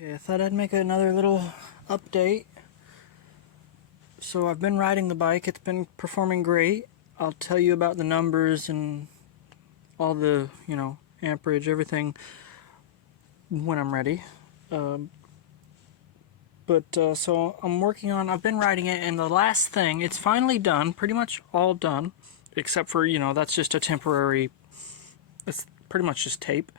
Okay, I thought I'd make another little update. So I've been riding the bike, it's been performing great. I'll tell you about the numbers and all the, amperage, everything when I'm ready. So I'm working on, I've been riding it, and the last thing, it's finally done, pretty much all done, except for, that's just a temporary, it's pretty much just tape.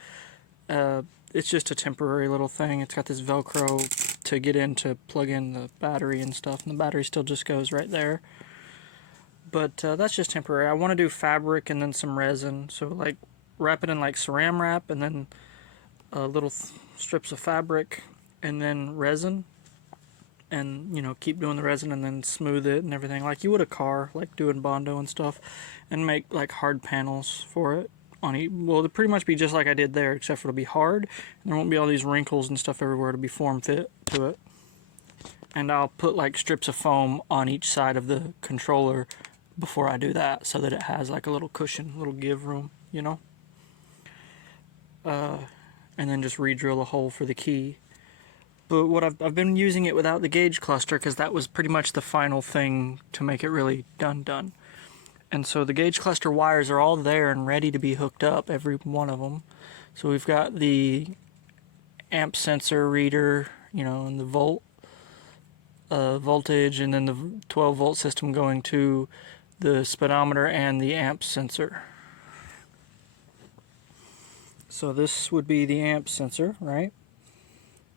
It's just a temporary little thing. It's got this Velcro to get in to plug in the battery and stuff, and the battery still just goes right there. But that's just temporary. I want to do fabric and then some resin, so like wrap it in like saran wrap and then little strips of fabric and then resin, and keep doing the resin and then smooth it and everything like you would a car, like doing Bondo and stuff, and make like hard panels for it. Well, it'll pretty much be just like I did there, except for it'll be hard, and there won't be all these wrinkles and stuff everywhere. It'll be form fit to it. And I'll put like strips of foam on each side of the controller before I do that, so that it has like a little cushion, little give room, and then just re-drill a hole for the key. But what I've been using it without the gauge cluster, because that was pretty much the final thing to make it really done. And so the gauge cluster wires are all there and ready to be hooked up, every one of them. So we've got the amp sensor reader, and the voltage, and then the 12 volt system going to the speedometer and the amp sensor. So this would be the amp sensor, right?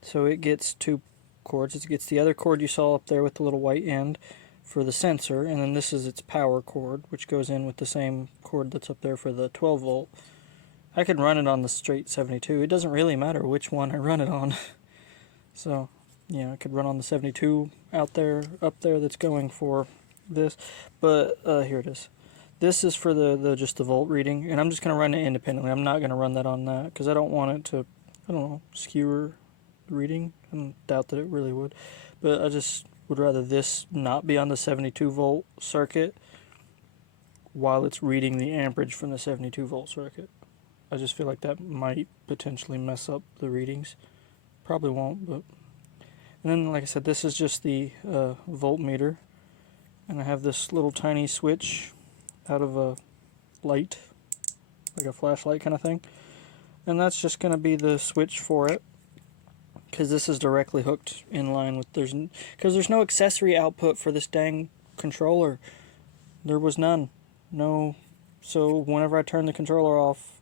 So it gets two cords. It gets the other cord you saw up there with the little white end for the sensor, and then this is its power cord, which goes in with the same cord that's up there for the 12 volt. I could run it on the straight 72. It doesn't really matter which one I run it on. So, I could run on the 72 up there that's going for this. But here it is. This is for the just the volt reading, and I'm just going to run it independently. I'm not going to run that on that because I don't want it to, skewer the reading. I doubt that it really would. But I just would rather this not be on the 72 volt circuit while it's reading the amperage from the 72 volt circuit. I just feel like that might potentially mess up the readings. Probably won't, but... And then, like I said, this is just the voltmeter. And I have this little tiny switch out of a light, like a flashlight kind of thing. And that's just going to be the switch for it, because this is directly hooked in line with because there's no accessory output for this dang controller. There was none. No. So whenever I turn the controller off,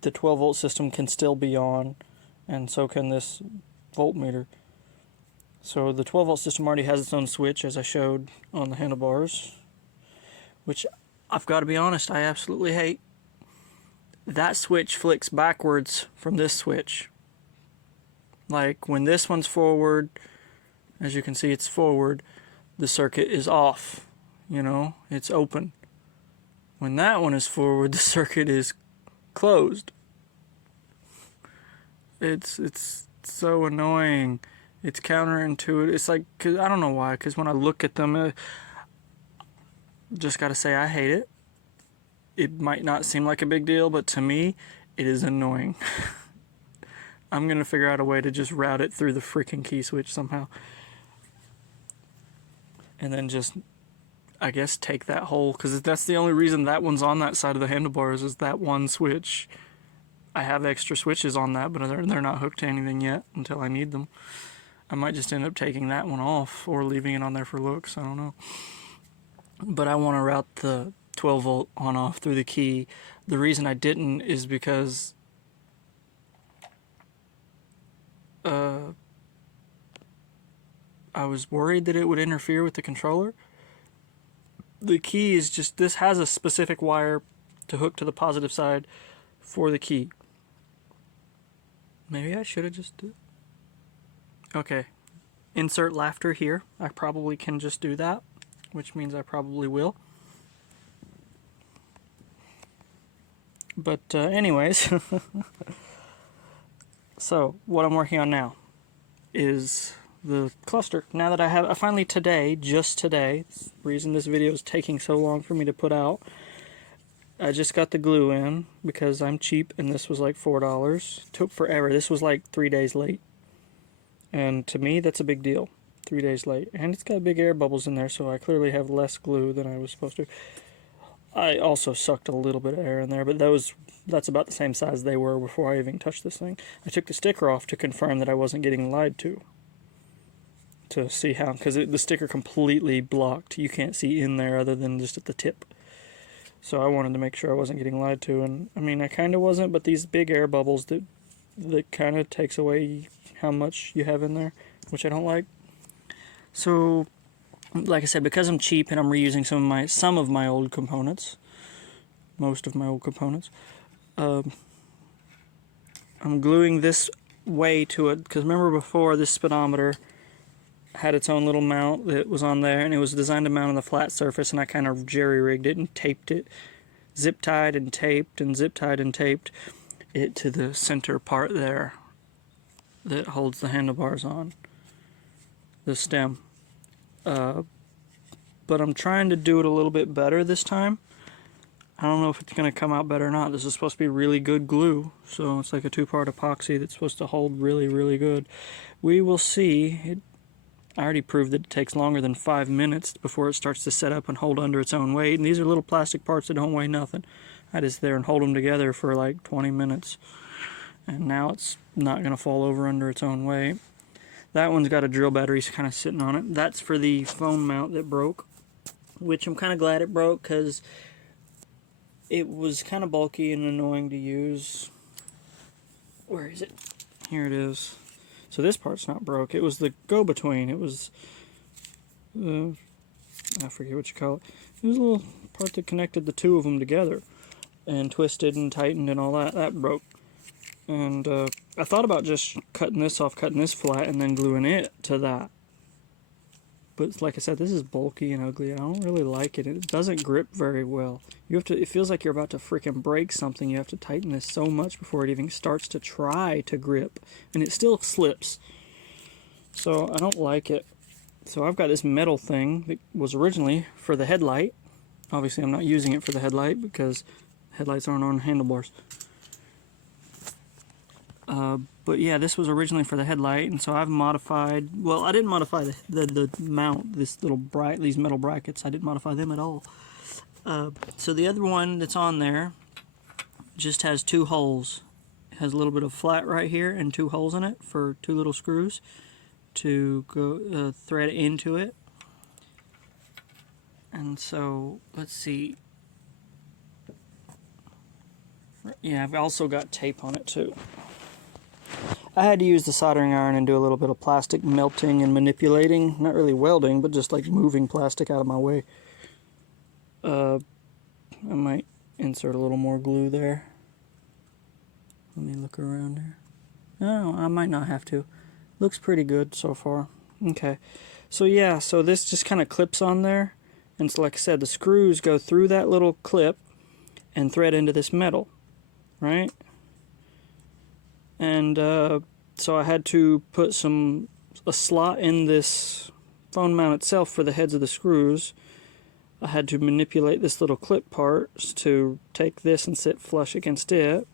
the 12 volt system can still be on, and so can this voltmeter. So the 12 volt system already has its own switch, as I showed on the handlebars, which I've got to be honest, I absolutely hate. That switch flicks backwards from this switch. Like when this one's forward, as you can see it's forward, the circuit is off, it's open. When that one is forward, the circuit is closed. It's so annoying. It's counterintuitive. It's like, cause I don't know why, because when I look at them, just gotta say I hate it. It might not seem like a big deal, but to me, it is annoying. I'm going to figure out a way to just route it through the freaking key switch somehow. And then just, I guess, take that whole, because that's the only reason that one's on that side of the handlebars, is that one switch. I have extra switches on that, but they're not hooked to anything yet until I need them. I might just end up taking that one off or leaving it on there for looks, I don't know. But I want to route the 12 volt on off through the key. The reason I didn't is because I was worried that it would interfere with the controller. The key is just, this has a specific wire to hook to the positive side for the key. Maybe I should have just did. Okay, insert laughter here. I probably can just do that, which means I probably will. But anyways, so what I'm working on now is the cluster. Now that I finally today, just today, the reason this video is taking so long for me to put out, I just got the glue in because I'm cheap and this was like $4. Took forever. This was like 3 days late. And to me, that's a big deal. 3 days late. And it's got big air bubbles in there, so I clearly have less glue than I was supposed to. I also sucked a little bit of air in there, but that's about the same size they were before I even touched this thing. I took the sticker off to confirm that I wasn't getting lied to see how, because the sticker completely blocked. You can't see in there other than just at the tip. So I wanted to make sure I wasn't getting lied to, and I mean, I kind of wasn't, but these big air bubbles that kind of takes away how much you have in there, which I don't like. So, like I said, because I'm cheap and I'm reusing some of my old components, most of my old components, I'm gluing this way to it, because remember before, this speedometer had its own little mount that was on there, and it was designed to mount on the flat surface, and I kind of jerry-rigged it and taped it, zip-tied and taped and zip-tied and taped it to the center part there that holds the handlebars on, the stem. But I'm trying to do it a little bit better this time. I don't know if it's going to come out better or not. This is supposed to be really good glue, so it's like a two-part epoxy that's supposed to hold really, really good. We will see. I already proved that it takes longer than 5 minutes before it starts to set up and hold under its own weight. And these are little plastic parts that don't weigh nothing. I just sit there and hold them together for like 20 minutes. And now it's not going to fall over under its own weight. That one's got a drill battery kind of sitting on it. That's for the phone mount that broke, which I'm kind of glad it broke because it was kind of bulky and annoying to use. Where is it? Here it is. So this part's not broke. It was the go-between. It was, I forget what you call it. It was a little part that connected the two of them together and twisted and tightened and all that. That broke. And I thought about just cutting this off, cutting this flat, and then gluing it to that. But like I said, this is bulky and ugly. I don't really like it. It doesn't grip very well. It feels like you're about to freaking break something. You have to tighten this so much before it even starts to try to grip. And it still slips. So I don't like it. So I've got this metal thing that was originally for the headlight. Obviously I'm not using it for the headlight because headlights aren't on handlebars. But yeah, this was originally for the headlight, and so I've modified, well, I didn't modify the mount, these metal brackets. I didn't modify them at all. So the other one that's on there just has two holes. It has a little bit of flat right here and two holes in it for two little screws to go thread into it. And so, let's see. Yeah, I've also got tape on it too. I had to use the soldering iron and do a little bit of plastic melting and manipulating. Not really welding, but just like moving plastic out of my way. I might insert a little more glue there. Let me look around here. No, I might not have to. Looks pretty good so far. Okay. So yeah, so this just kind of clips on there. And so like I said, the screws go through that little clip and thread into this metal. Right? And so I had to put a slot in this phone mount itself for the heads of the screws. I had to manipulate this little clip part to take this and sit flush against it.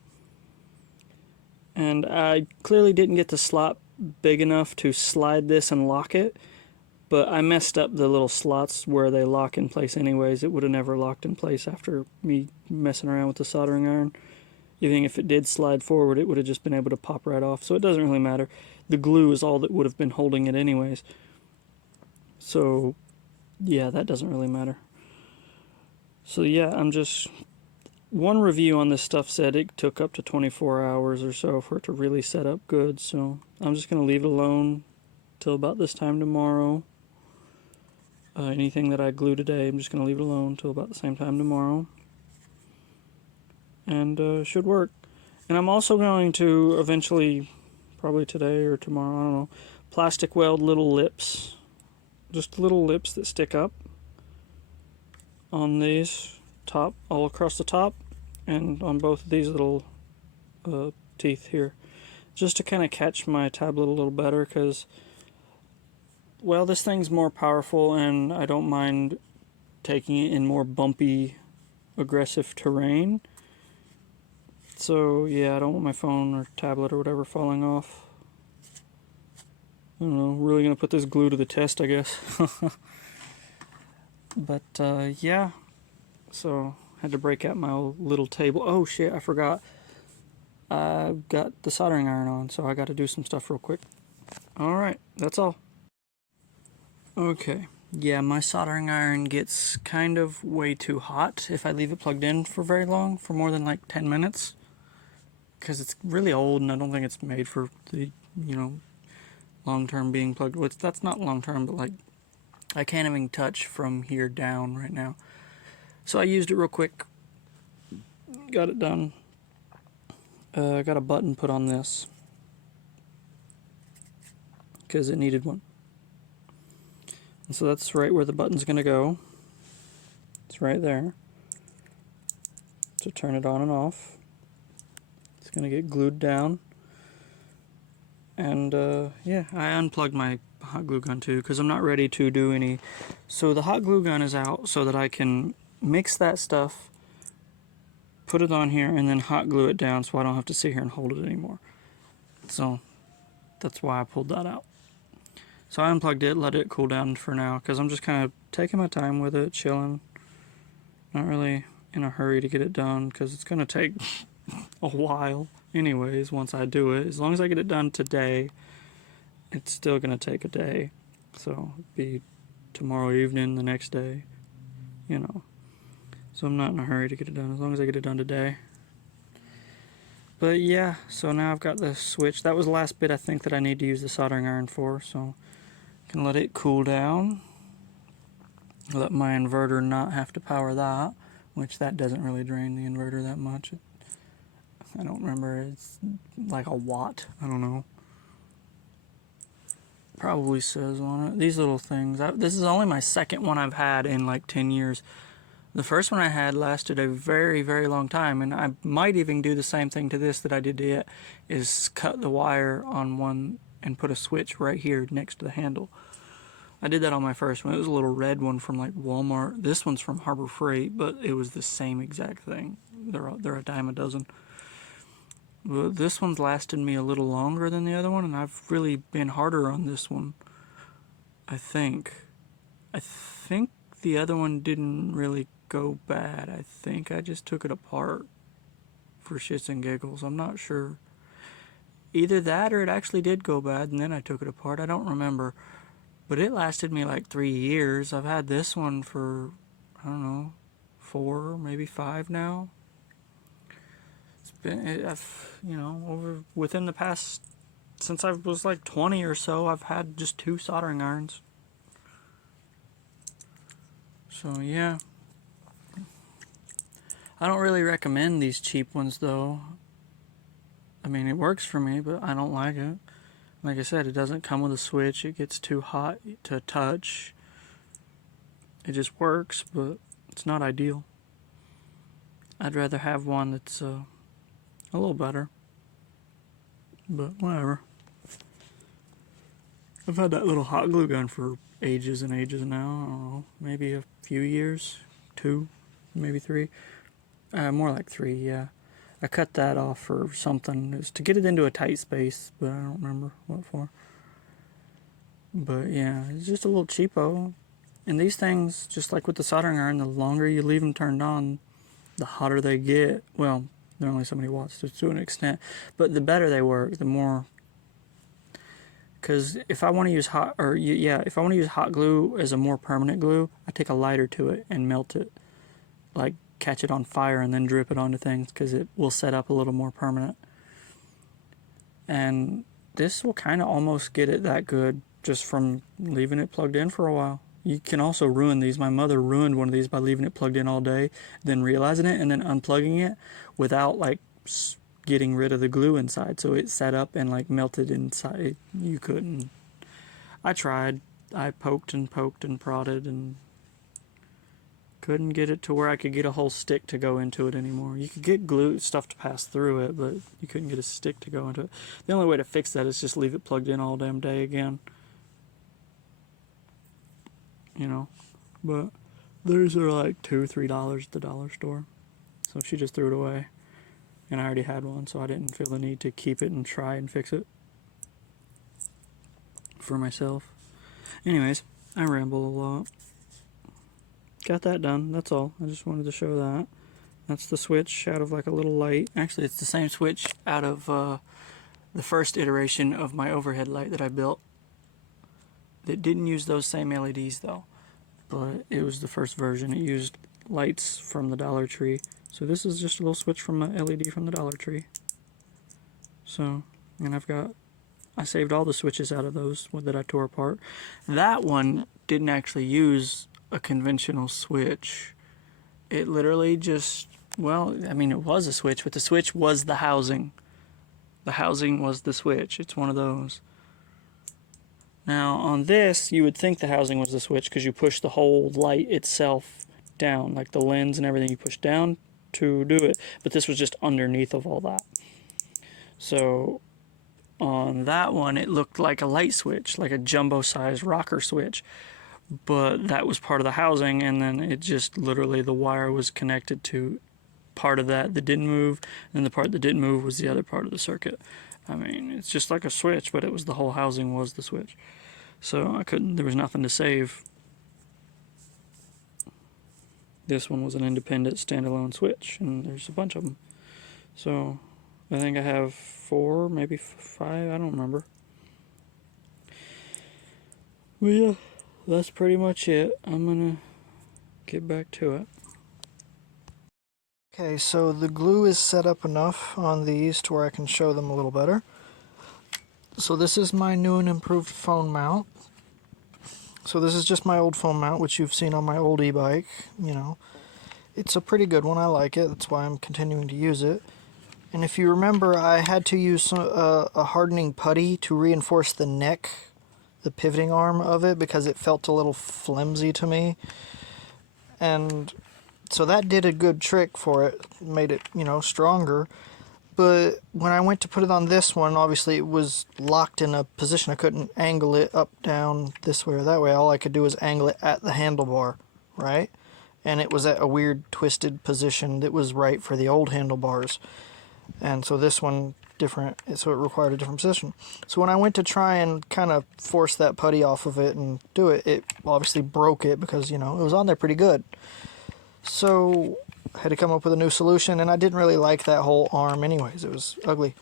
And I clearly didn't get the slot big enough to slide this and lock it, but I messed up the little slots where they lock in place anyways. It would have never locked in place after me messing around with the soldering iron. Even if it did slide forward, it would have just been able to pop right off. So it doesn't really matter. The glue is all that would have been holding it anyways. So, yeah, that doesn't really matter. So, yeah, one review on this stuff said it took up to 24 hours or so for it to really set up good. So, I'm just going to leave it alone till about this time tomorrow. Anything that I glue today, I'm just going to leave it alone till about the same time tomorrow. And should work. And I'm also going to eventually, probably today or tomorrow, I don't know, plastic weld little lips, just little lips that stick up on these top, all across the top, and on both of these little teeth here, just to kind of catch my tablet a little better, because, well, this thing's more powerful and I don't mind taking it in more bumpy aggressive terrain. So yeah, I don't want my phone or tablet or whatever falling off. I don't know, really gonna put this glue to the test, I guess. But yeah, so had to break out my little table. Oh shit, I forgot. I've got the soldering iron on, so I got to do some stuff real quick. Alright, that's all. Okay, yeah, my soldering iron gets kind of way too hot if I leave it plugged in for very long, for more than like 10 minutes. Because it's really old and I don't think it's made for the, long-term being plugged with. That's not long-term, but like, I can't even touch from here down right now. So I used it real quick, got it done. Got a button put on this because it needed one. And so that's right where the button's going to go. It's right there. To turn it on and off. It's going to get glued down. And yeah, I unplugged my hot glue gun too because I'm not ready to do any. So the hot glue gun is out so that I can mix that stuff, put it on here, and then hot glue it down so I don't have to sit here and hold it anymore. So that's why I pulled that out. So I unplugged it, let it cool down for now because I'm just kind of taking my time with it, chilling. Not really in a hurry to get it done because it's going to take a while anyways once I do it. As long as I get it done today, it's still going to take a day. So it'd be tomorrow evening, the next day, So I'm not in a hurry to get it done as long as I get it done today. But yeah, so now I've got the switch. That was the last bit I think that I need to use the soldering iron for, so I can let it cool down. Let my inverter not have to power that, which that doesn't really drain the inverter that much. I don't remember, it's like a watt, I don't know. Probably says on it. These little things, this is only my second one I've had in like 10 years. The first one I had lasted a very, very long time, and I might even do the same thing to this that I did to it, is cut the wire on one and put a switch right here next to the handle. I did that on my first one. It was a little red one from like Walmart. This one's from Harbor Freight, but it was the same exact thing. They're a dime a dozen. But this one's lasted me a little longer than the other one, and I've really been harder on this one, I think. I think the other one didn't really go bad. I think I just took it apart for shits and giggles. I'm not sure. Either that or it actually did go bad and then I took it apart. I don't remember. But it lasted me like 3 years. I've had this one for, I don't know, 4, maybe 5 now. It's been, within the past, since I was like 20 or so, I've had just 2 soldering irons. So yeah. I don't really recommend these cheap ones though. I mean, it works for me, but I don't like it. Like I said, it doesn't come with a switch. It gets too hot to touch. It just works, but it's not ideal. I'd rather have one that's a little better. But whatever. I've had that little hot glue gun for ages and ages now. I don't know, maybe a few years. 2, maybe 3. More like 3, yeah. I cut that off for something. It was to get it into a tight space, but I don't remember what for. But yeah, it's just a little cheapo. And these things, just like with the soldering iron, the longer you leave them turned on, the hotter they get. Well, they're only so many watts to an extent, but the better they work, the more. Because if I want to use hot glue as a more permanent glue, I take a lighter to it and melt it, like catch it on fire and then drip it onto things because it will set up a little more permanent. And this will kind of almost get it that good just from leaving it plugged in for a while. You can also ruin these. My mother ruined one of these by leaving it plugged in all day, then realizing it and then unplugging it without like getting rid of the glue inside. So it set up and like melted inside. You couldn't. I tried. I poked and prodded and couldn't get it to where I could get a whole stick to go into it anymore. You could get glue stuff to pass through it, but you couldn't get a stick to go into it. The only way to fix that is just leave it plugged in all damn day again. But Those are like $2, $3 at the dollar store. So she just threw it away. And I already had one, so I didn't feel the need to keep it and try and fix it for myself. Anyways, I ramble a lot. Got that done, that's all. I just wanted to show that. That's the switch out of like a little light. Actually, it's the same switch out of the first iteration of my overhead light that I built. It didn't use those same LEDs though, but it was the first version. It used lights from the Dollar Tree. So this is just a little switch from a LED from the Dollar Tree. So, and I saved all the switches out of those that I tore apart. That one didn't actually use a conventional switch. It literally just, well, I mean, it was a switch, but the switch was the housing. The housing was the switch. It's one of those. Now, on this, you would think the housing was the switch because you push the whole light itself down, like the lens and everything you push down to do it. But this was just underneath of all that. So on that one, it looked like a light switch, like a jumbo-sized rocker switch. But that was part of the housing, and then it just literally, the wire was connected to part of that didn't move, and the part that didn't move was the other part of the circuit. I mean, it's just like a switch, but it was the whole housing was the switch. So there was nothing to save. This one was an independent standalone switch, and there's a bunch of them. So I think I have 4, maybe 5, I don't remember. But yeah, that's pretty much it. I'm gonna get back to it. Okay, so the glue is set up enough on these to where I can show them a little better. So this is my new and improved phone mount. So this is just my old phone mount, which you've seen on my old e-bike. You know, it's a pretty good one. I like it. That's why I'm continuing to use it. And if you remember, I had to use a hardening putty to reinforce the neck, the pivoting arm of it, because it felt a little flimsy to me. And so that did a good trick for it, made it, you know, stronger. But when I went to put it on this one, obviously it was locked in a position. I couldn't angle it up, down, this way or that way. All I could do was angle it at the handlebar, right? And it was at a weird twisted position that was right for the old handlebars. And so this one different, so it required a different position. So when I went to try and kind of force that putty off of it and do it, it obviously broke it because, you know, it was on there pretty good. So I had to come up with a new solution, and I didn't really like that whole arm anyways. It was ugly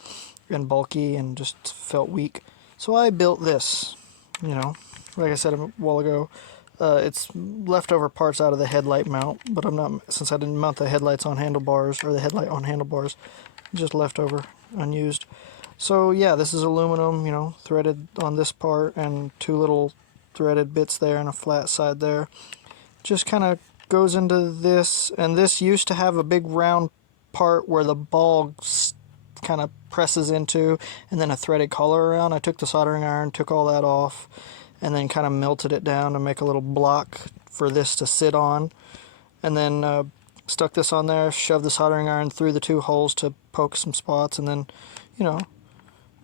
and bulky and just felt weak. So I built this, you know, like I said a while ago. It's leftover parts out of the headlight mount, but since I didn't mount the headlights on handlebars, or the headlight on handlebars, just leftover, unused. So yeah, this is aluminum, you know, threaded on this part, and 2 little threaded bits there and a flat side there. Just kind of goes into this, and this used to have a big round part where the ball kind of presses into, and then a threaded collar around. I took the soldering iron, took all that off, and then kind of melted it down to make a little block for this to sit on, and then stuck this on there, shoved the soldering iron through the 2 holes to poke some spots, and then, you know,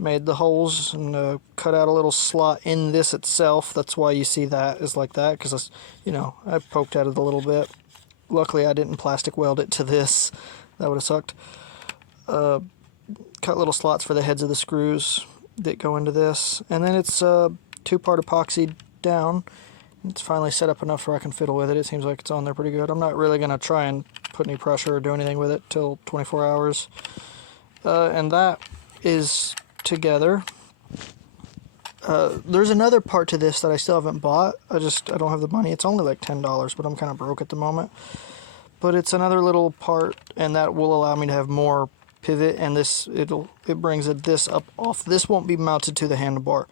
made the holes and cut out a little slot in this itself. That's why you see that is like that, because, you know, I poked at it a little bit. Luckily I didn't plastic weld it to this. That would have sucked. Cut little slots for the heads of the screws that go into this, and then it's 2-part epoxy down. It's finally set up enough where I can fiddle with it. It seems like it's on there pretty good. I'm not really going to try and put any pressure or do anything with it till 24 hours. And that is together. There's another part to this that I still haven't bought. I don't have the money. It's only like $10, but I'm kind of broke at the moment. But it's another little part, and that will allow me to have more pivot, and it brings this up off. This won't be mounted to the handlebar.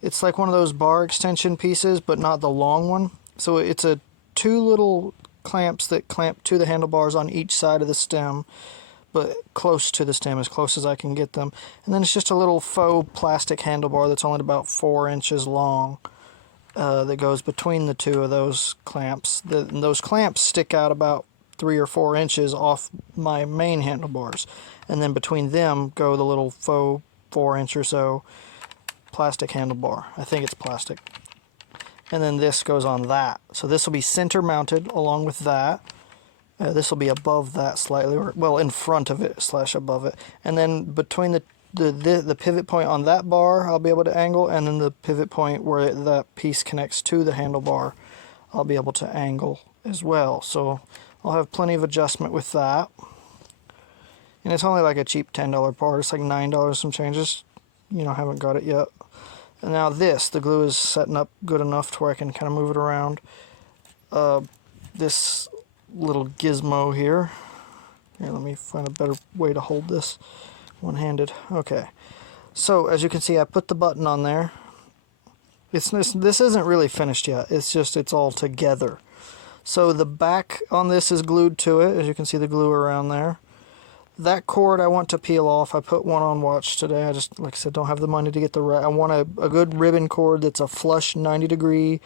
It's like one of those bar extension pieces, but not the long one. So it's 2 little clamps that clamp to the handlebars on each side of the stem, but close to the stem, as close as I can get them. And then it's just a little faux plastic handlebar that's only about 4 inches long that goes between the 2 of those clamps. And those clamps stick out about 3 or 4 inches off my main handlebars. And then between them go the little faux 4-inch or so plastic handlebar. I think it's plastic. and then this goes on that. So this will be center mounted along with that. This will be above that slightly, or well, in front of it / above it. And then between the pivot point on that bar, I'll be able to angle, and then the pivot point where that piece connects to the handlebar, I'll be able to angle as well. So I'll have plenty of adjustment with that. And it's only like a cheap $10 part. It's like $9 some changes. You know, haven't got it yet. And now this, the glue is setting up good enough to where I can kind of move it around. This little gizmo here. Here, let me find a better way to hold this one-handed. Okay. So, as you can see, I put the button on there. This isn't really finished yet. It's all together. So the back on this is glued to it. As you can see, the glue around there. That cord I want to peel off. I put one on watch today. I just, like I said, don't have the money to get the right. I want a good ribbon cord that's a flush 90 degree.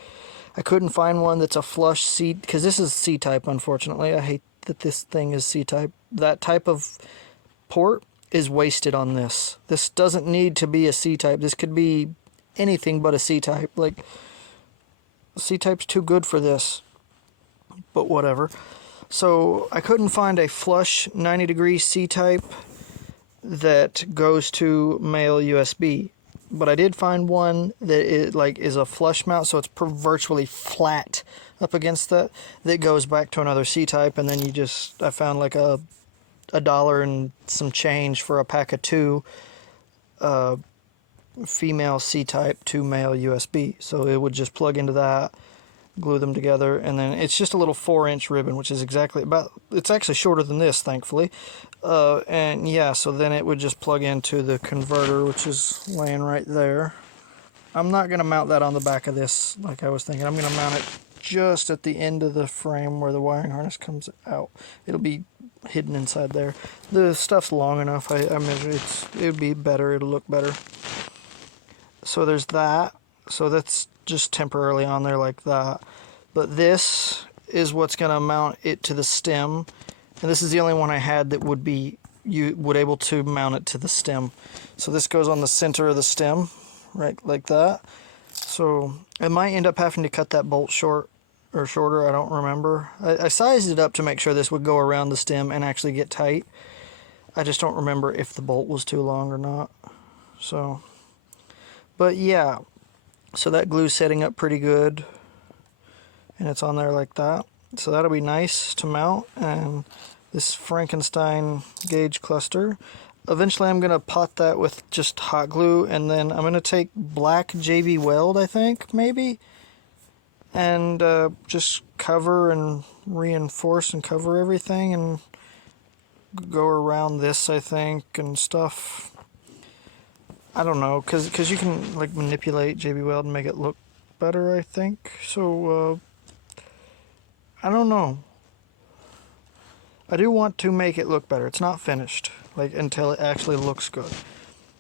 I couldn't find one that's a flush C, because this is C-type, unfortunately. I hate that this thing is C-type. That type of port is wasted on this. This doesn't need to be a C-type. This could be anything but a C-type. Like, C-type's too good for this. But whatever. So I couldn't find a flush 90 degree C-type that goes to male USB, but I did find one that is a flush mount, so it's virtually flat up against that goes back to another C-type, and then I found like a $1 and some change for a pack of 2 female C-type to male USB. So it would just plug into that, glue them together, and then it's just a little 4-inch ribbon, which is it's actually shorter than this, thankfully. And yeah, so then it would just plug into the converter, which is laying right there. I'm not going to mount that on the back of this like I was thinking. I'm going to mount it just at the end of the frame where the wiring harness comes out. It'll be hidden inside there. The stuff's long enough. I measured it'd be better. It'll look better. So there's that. So that's just temporarily on there like that. But this is what's going to mount it to the stem. And this is the only one I had that would be able to mount it to the stem. So this goes on the center of the stem, right like that. So I might end up having to cut that bolt shorter, I don't remember. I sized it up to make sure this would go around the stem and actually get tight. I just don't remember if the bolt was too long or not. So, but yeah. So that glue's setting up pretty good, and it's on there like that. So that'll be nice to mount. And this Frankenstein gauge cluster, eventually I'm going to pot that with just hot glue, and then I'm going to take black JB Weld, I think, maybe, and just cover and reinforce and cover everything and go around this, I think, and stuff. I don't know, because you can like manipulate JB Weld and make it look better, I think. So, I don't know. I do want to make it look better. It's not finished, like, until it actually looks good.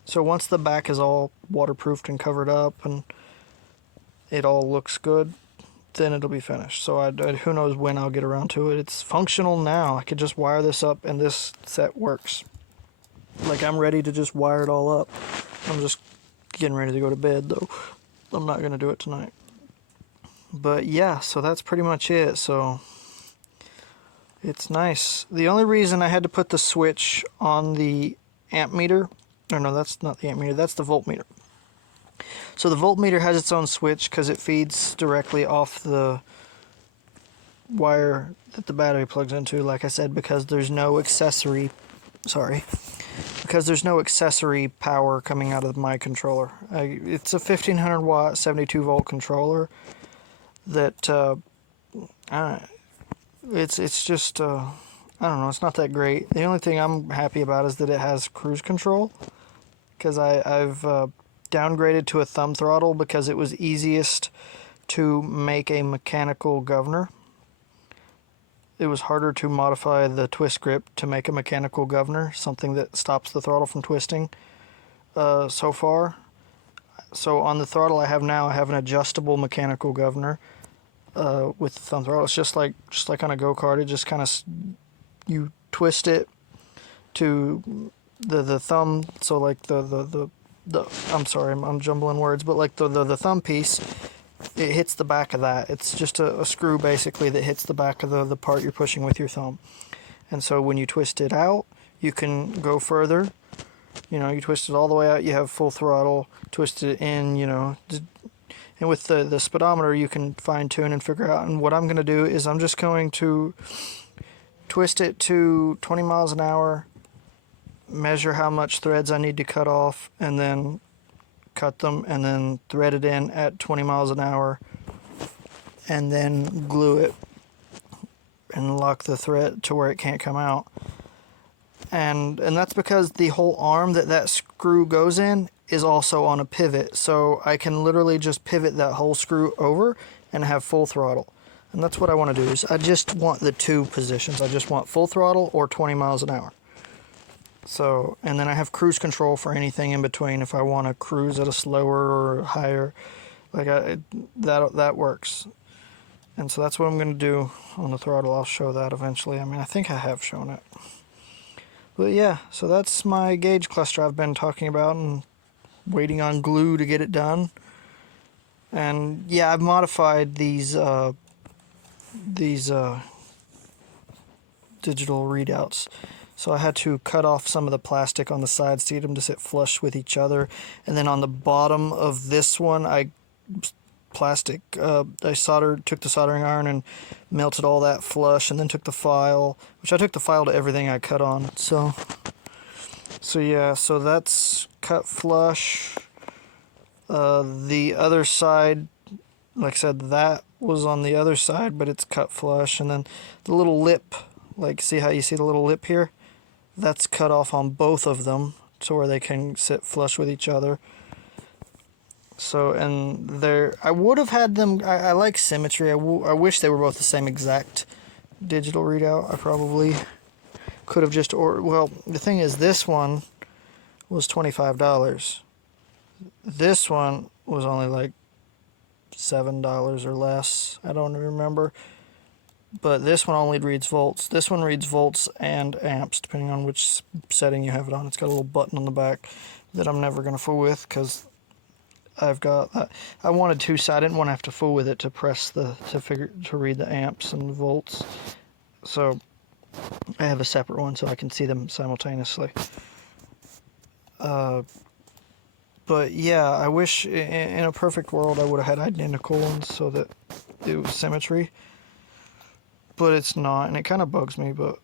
So once the back is all waterproofed and covered up and it all looks good, then it'll be finished. So who knows when I'll get around to it. It's functional now. I could just wire this up and this set works. Like, I'm ready to just wire it all up. I'm just getting ready to go to bed, though. I'm not going to do it tonight. But yeah, so that's pretty much it. So it's nice. The only reason I had to put the switch on the amp meter, or no, that's not the amp meter, that's the voltmeter. So the voltmeter has its own switch because it feeds directly off the wire that the battery plugs into, like I said, because there's no accessory power coming out of my controller. It's a 1500 watt 72 volt controller that it's just I don't know, it's not that great. The only thing I'm happy about is that it has cruise control, because I've downgraded to a thumb throttle because it was easiest to make a mechanical governor. It was harder to modify the twist grip to make a mechanical governor, something that stops the throttle from twisting so far. So on the throttle I have now, I have an adjustable mechanical governor with the thumb throttle. It's just like on a go-kart. It just kind of, you twist it to the thumb, so like the I'm sorry, I'm jumbling words, but like the thumb piece it hits the back of that. It's just a screw basically that hits the back of the part you're pushing with your thumb. And so when you twist it out, you can go further. You know, you twist it all the way out, you have full throttle. Twist it in, you know. And with the speedometer, you can fine tune and figure out. And what I'm going to do is I'm just going to twist it to 20 miles an hour, measure how much threads I need to cut off, and then cut them, and then thread it in at 20 miles an hour, and then glue it and lock the thread to where it can't come out. And that's because the whole arm that screw goes in is also on a pivot, so I can literally just pivot that whole screw over and have full throttle. And that's what I want to do, is I just want the two positions. I just want full throttle or 20 miles an hour. So, and then I have cruise control for anything in between if I want to cruise at a slower or higher, like that works. And so that's what I'm going to do on the throttle. I'll show that eventually. I mean, I think I have shown it. But yeah, so that's my gauge cluster I've been talking about and waiting on glue to get it done. And yeah, I've modified these digital readouts. So I had to cut off some of the plastic on the sides to get them to sit flush with each other. And then on the bottom of this one, I took the soldering iron and melted all that flush, and then took the file, which I took the file to everything I cut on. So yeah, so that's cut flush. The other side, like I said, that was on the other side, but it's cut flush. And then the little lip, like, see how you see the little lip here? That's cut off on both of them to where they can sit flush with each other. So, and I would have had them, I like symmetry. I wish they were both the same exact digital readout. I probably could have just well, the thing is, this one was $25. This one was only like $7 or less. I don't remember. But this one only reads volts. This one reads volts and amps, depending on which setting you have it on. It's got a little button on the back that I'm never going to fool with, because I've got I wanted to, so I didn't want to have to fool with it to press to read the amps and the volts. So I have a separate one so I can see them simultaneously. But yeah, I wish in a perfect world I would have had identical ones so that it was symmetry. But it's not, and it kind of bugs me, but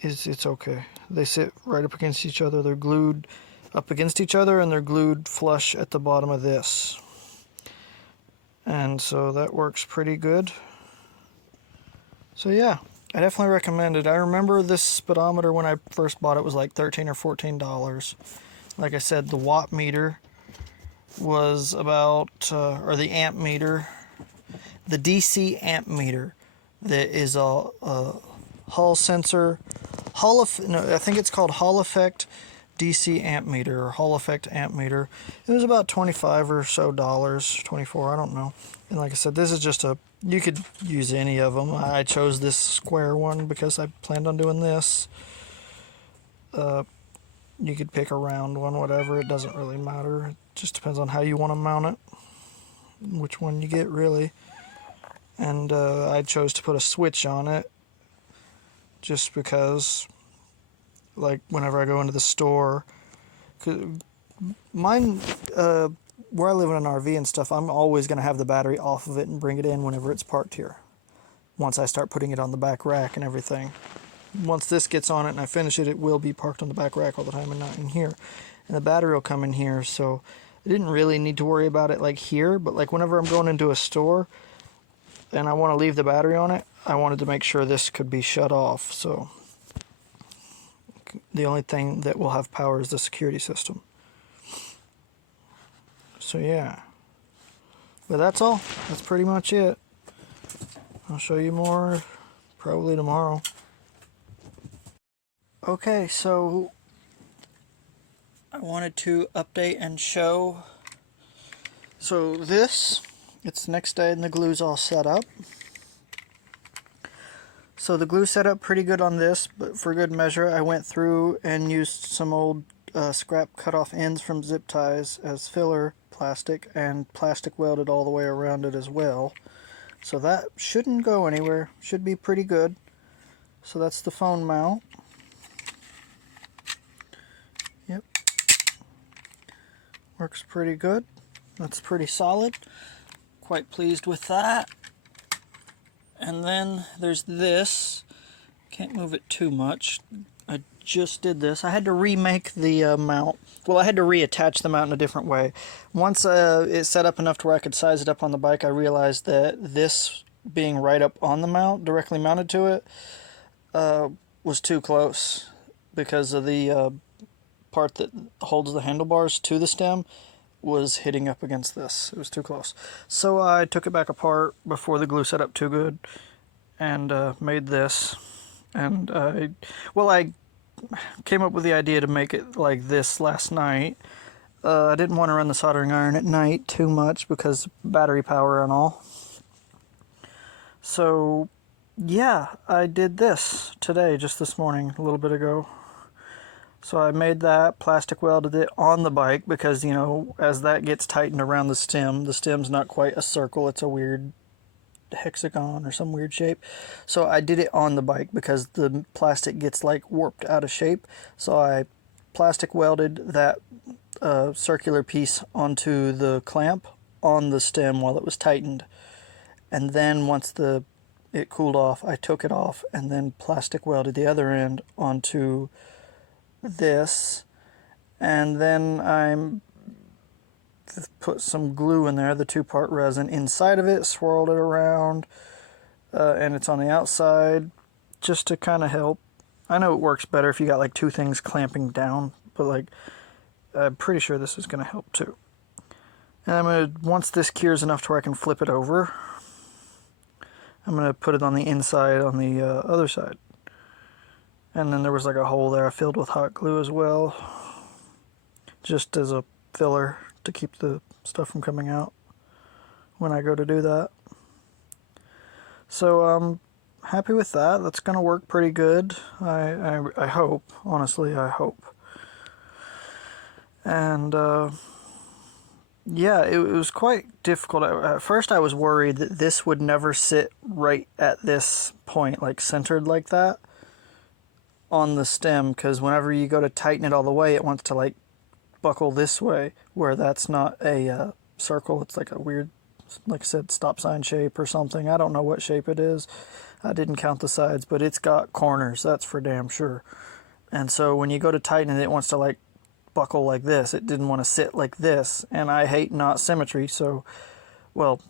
it's okay. They sit right up against each other. They're glued up against each other, and they're glued flush at the bottom of this. And so that works pretty good. So yeah, I definitely recommend it. I remember this speedometer when I first bought it was like $13 or $14. Like I said, the watt meter was about, or the amp meter, the DC amp meter, that is a Hall sensor, I think it's called Hall Effect DC amp meter, or Hall Effect amp meter. It was about $25 or so, 24, I don't know. And like I said, this is just you could use any of them. I chose this square one because I planned on doing this. You could pick a round one, whatever, it doesn't really matter. It just depends on how you want to mount it, which one you get, really. And I chose to put a switch on it just because, like, whenever I go into the store, 'cause mine, where I live in an RV and stuff, I'm always going to have the battery off of it and bring it in whenever it's parked here, once I start putting it on the back rack and everything. Once this gets on it and I finish it, it will be parked on the back rack all the time and not in here. And the battery will come in here, so I didn't really need to worry about it like here, but like whenever I'm going into a store and I want to leave the battery on it, I wanted to make sure this could be shut off. So the only thing that will have power is the security system. So yeah, but that's all. That's pretty much it. I'll show you more probably tomorrow. Okay, so I wanted to update and show. So it's the next day and the glue's all set up. So the glue set up pretty good on this, but for good measure I went through and used some old scrap cut off ends from zip ties as filler plastic and plastic welded all the way around it as well. So that shouldn't go anywhere, should be pretty good. So that's the phone mount. Yep. Works pretty good. That's pretty solid. Quite pleased with that. And then there's this. Can't move it too much. I just did this. I had to remake the mount. Well, I had to reattach the mount in a different way. Once it's set up enough to where I could size it up on the bike, I realized that this being right up on the mount, directly mounted to it, was too close because of the part that holds the handlebars to the stem was hitting up against this. It was too close. So I took it back apart before the glue set up too good and made this. And I came up with the idea to make it like this last night. I didn't want to run the soldering iron at night too much because battery power and all. So yeah, I did this today, just this morning, a little bit ago. So I made that, plastic welded it on the bike because, you know, as that gets tightened around the stem's not quite a circle, it's a weird hexagon or some weird shape. So I did it on the bike because the plastic gets like warped out of shape. So I plastic welded that circular piece onto the clamp on the stem while it was tightened. And then once it cooled off, I took it off and then plastic welded the other end onto this, and then I put some glue in there, the 2-part resin inside of it, swirled it around, and it's on the outside just to kind of help. I know it works better if you got like 2 things clamping down, but like I'm pretty sure this is going to help too. And I'm going to, once this cures enough to where I can flip it over, I'm going to put it on the inside on the other side. And then there was like a hole there I filled with hot glue as well, just as a filler to keep the stuff from coming out when I go to do that. So I'm happy with that. That's going to work pretty good. I hope, honestly, I hope. And yeah, it was quite difficult. At first I was worried that this would never sit right at this point, like centered like that on the stem, because whenever you go to tighten it all the way, it wants to like buckle this way, where that's not a circle. It's like a weird, like I said, stop sign shape or something. I don't know what shape it is. I didn't count the sides, but it's got corners, that's for damn sure. And so when you go to tighten it, it wants to like buckle like this. It didn't want to sit like this, and I hate not symmetry, so, well,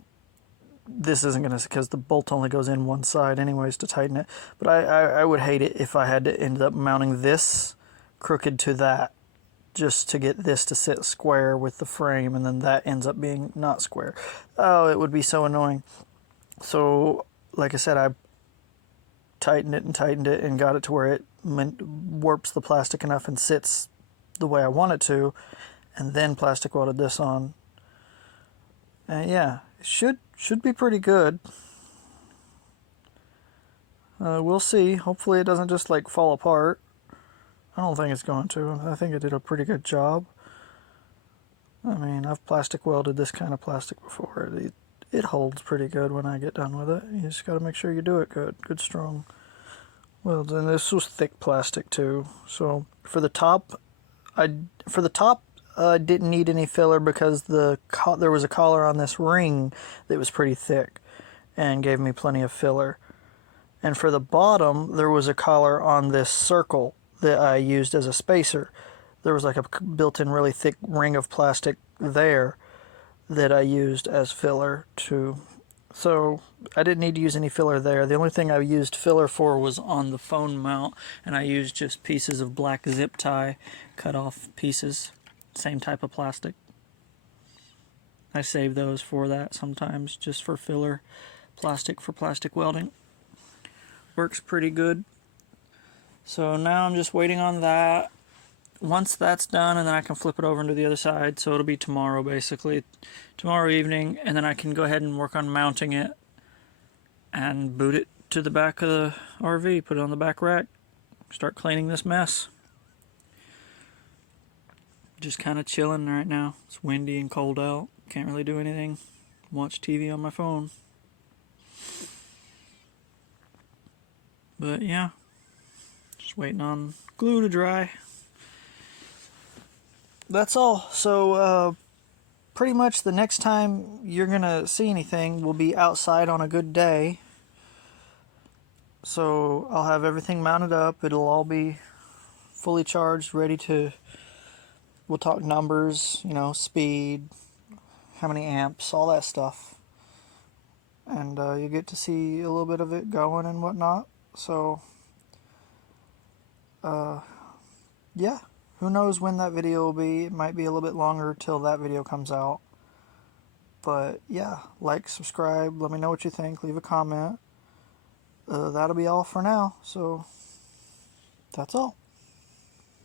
this isn't going to, because the bolt only goes in one side anyways to tighten it, but I would hate it if I had to end up mounting this crooked to that just to get this to sit square with the frame, and then that ends up being not square. Oh, it would be so annoying. So like I said, I tightened it and got it to where it warps the plastic enough and sits the way I want it to, and then plastic welded this on. And yeah, it should be pretty good. We'll see. Hopefully it doesn't just like fall apart. I don't think it's going to. I think I did a pretty good job. I mean, I've plastic welded this kind of plastic before. It holds pretty good when I get done with it. You just got to make sure you do it good strong welds. And this was thick plastic too. So for the top, I didn't need any filler because there was a collar on this ring that was pretty thick and gave me plenty of filler. And for the bottom, there was a collar on this circle that I used as a spacer. There was like a built-in really thick ring of plastic there that I used as filler too. So I didn't need to use any filler there. The only thing I used filler for was on the phone mount, and I used just pieces of black zip tie, cut off pieces, same type of plastic. I save those for that sometimes, just for filler plastic for plastic welding. Works pretty good. So now I'm just waiting on that. Once that's done, and then I can flip it over into the other side, so it'll be tomorrow basically, tomorrow evening, and then I can go ahead and work on mounting it and boot it to the back of the RV, put it on the back rack, start cleaning this mess. Just kind of chilling right now. It's windy and cold out. Can't really do anything. Watch TV on my phone. But yeah, just waiting on glue to dry. That's all. So pretty much the next time you're gonna see anything will be outside on a good day. So I'll have everything mounted up. It'll all be fully charged, ready to... We'll talk numbers, you know, speed, how many amps, all that stuff. And you get to see a little bit of it going and whatnot. So, yeah, who knows when that video will be. It might be a little bit longer till that video comes out. But yeah, like, subscribe, let me know what you think, leave a comment. That'll be all for now, so that's all.